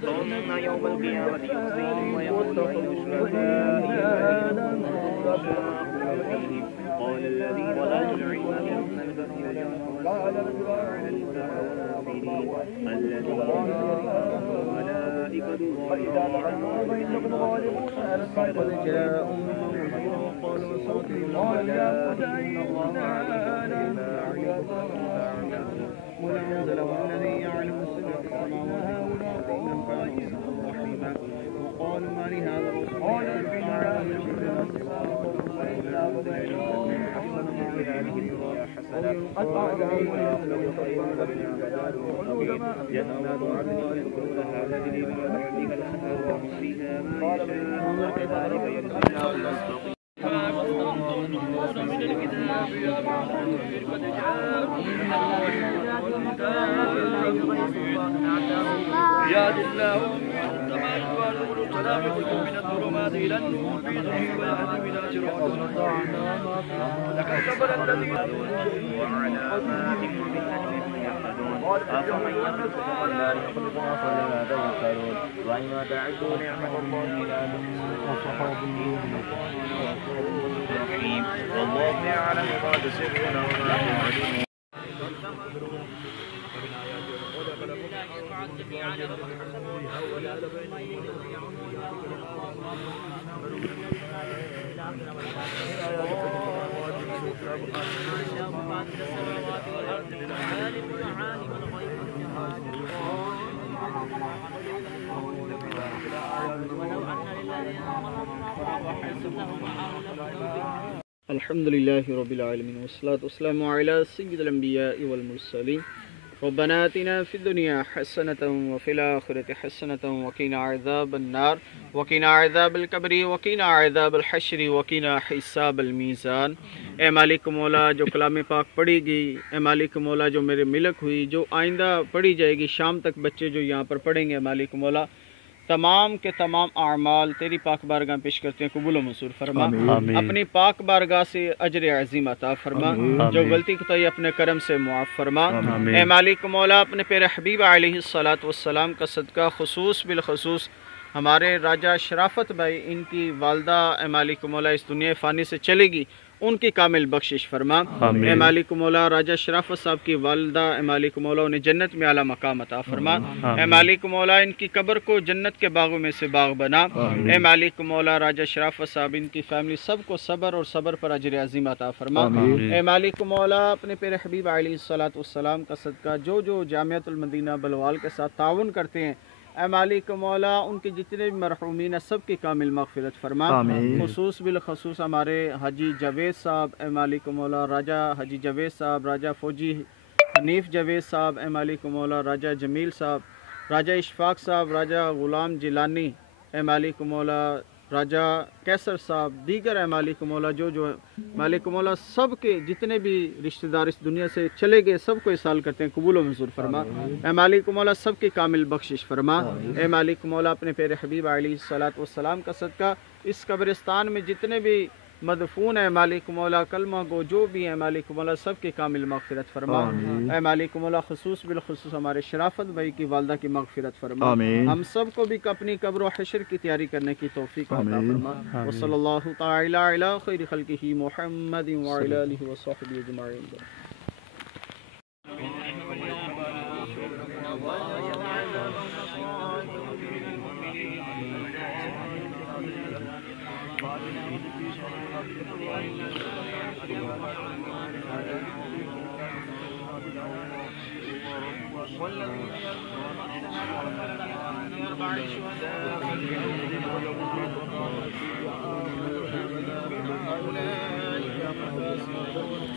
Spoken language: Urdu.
ثم يوم القيامة يخزيهم ويقول قال الذين أوتوا العلم إن البر والملائكة قد جاءهم قالوا صوت ولنزله الذي يعلم السر في السماوات من قائل رحيما وقالوا ما لهذا الرسول جنات عدن يدخلونها تجري من تحتها الأنهار فيها ما يشاءون كذلك يجزي المستقيم من الكتاب قد جاءكم يهدي الله السماء والأرض السلام بكم من الظلمات إلى النور بإذنه ويهدي إلى صراط مستقيم لقد كفر الذين وعلامات أفمن يخلق كمن لا يخلق أفلا تذكرون وإما تعدوا نعمة الله لا تحصوها الرحيم والله يعلم ما تسرون وما تعلنون الحمد لله رب العالمين والصلاة والسلام على سيد الأنبياء والمرسلين ربنا آتنا في الدنيا حسنة وفي الآخرة حسنة وقنا عذاب النار وقنا عذاب القبر وقنا عذاب الحشر وقنا حساب الميزان۔ اے مالک مولا جو کلام پاک پڑھی گئی، اے مالک مولا جو میرے ملک ہوئی، جو آئندہ پڑھی جائے گی، شام تک بچے جو یہاں پر پڑھیں گے، مالک مولا تمام کے تمام اعمال تیری پاک بارگاہ پیش کرتے ہیں، قبول و منظور فرما۔ اپنی پاک بارگاہ سے اجر عظیم عطا فرما، جو غلطی کوتاہی اپنے کرم سے معاف فرما۔ اے مالک مولا اپنے پیارے حبیب علیہ الصلوۃ والسلام کا صدقہ خصوص بالخصوص ہمارے راجہ شرافت بھائی، ان کی والدہ اے مالک مولا اس دنیا فانی سے چلے گی، ان کی کامل بخشش فرما۔ اے مالک مولا راجہ شرافت صاحب کی والدہ اے مالک مولا انہیں جنت میں اعلیٰ مقام عطا فرما۔ اے مالک مولا ان کی قبر کو جنت کے باغوں میں سے باغ بنا۔ اے مالک مولا راجہ شرافت صاحب ان کی فیملی سب کو صبر اور صبر پر اجر عظیم عطا فرما۔ اے مالک مولا اپنے پیارے حبیب علیہ الصلوۃ والسلام کا صدقہ جو جامعۃ المدینہ بلوال کے ساتھ تعاون کرتے ہیں، اے مالک مولا ان کے جتنے بھی مرحومین ہیں سب کی کامل مغفرت فرما۔ خصوص بالخصوص ہمارے حاجی جاوید صاحب اے مالک مولا، راجہ حاجی جاوید صاحب، راجہ فوجی حنیف جاوید صاحب اے مالک مولا، راجہ جمیل صاحب، راجہ اشفاق صاحب، راجہ غلام جیلانی اے مالک مولا، راجہ کیسر صاحب، دیگر اے مالک مولا جو مالک مولا سب کے جتنے بھی رشتہ دار اس دنیا سے چلے گئے سب کو اصال کرتے ہیں، قبول و منظور فرما۔ اے مالک مولا سب کی کامل بخشش فرما۔ اے مالک مولا اپنے پیارے حبیب علیہ الصلوۃ والسلام کا صدقہ اس قبرستان میں جتنے بھی مدفون ہے مالک مولا، کلمہ گو جو بھی ہیں مالک مولا سب کی کامل مغفرت فرما۔ اے مالک مولا خصوص بالخصوص ہمارے شرافت بھائی کی والدہ کی مغفرت فرما۔ ہم سب کو بھی اپنی قبر و حشر کی تیاری کرنے کی توفیق عطا فرما۔ وصلی اللہ تعالی علی خیر خلقہ محمد وعلی آلہ وصحبہ اجمعین۔ والذين يرمون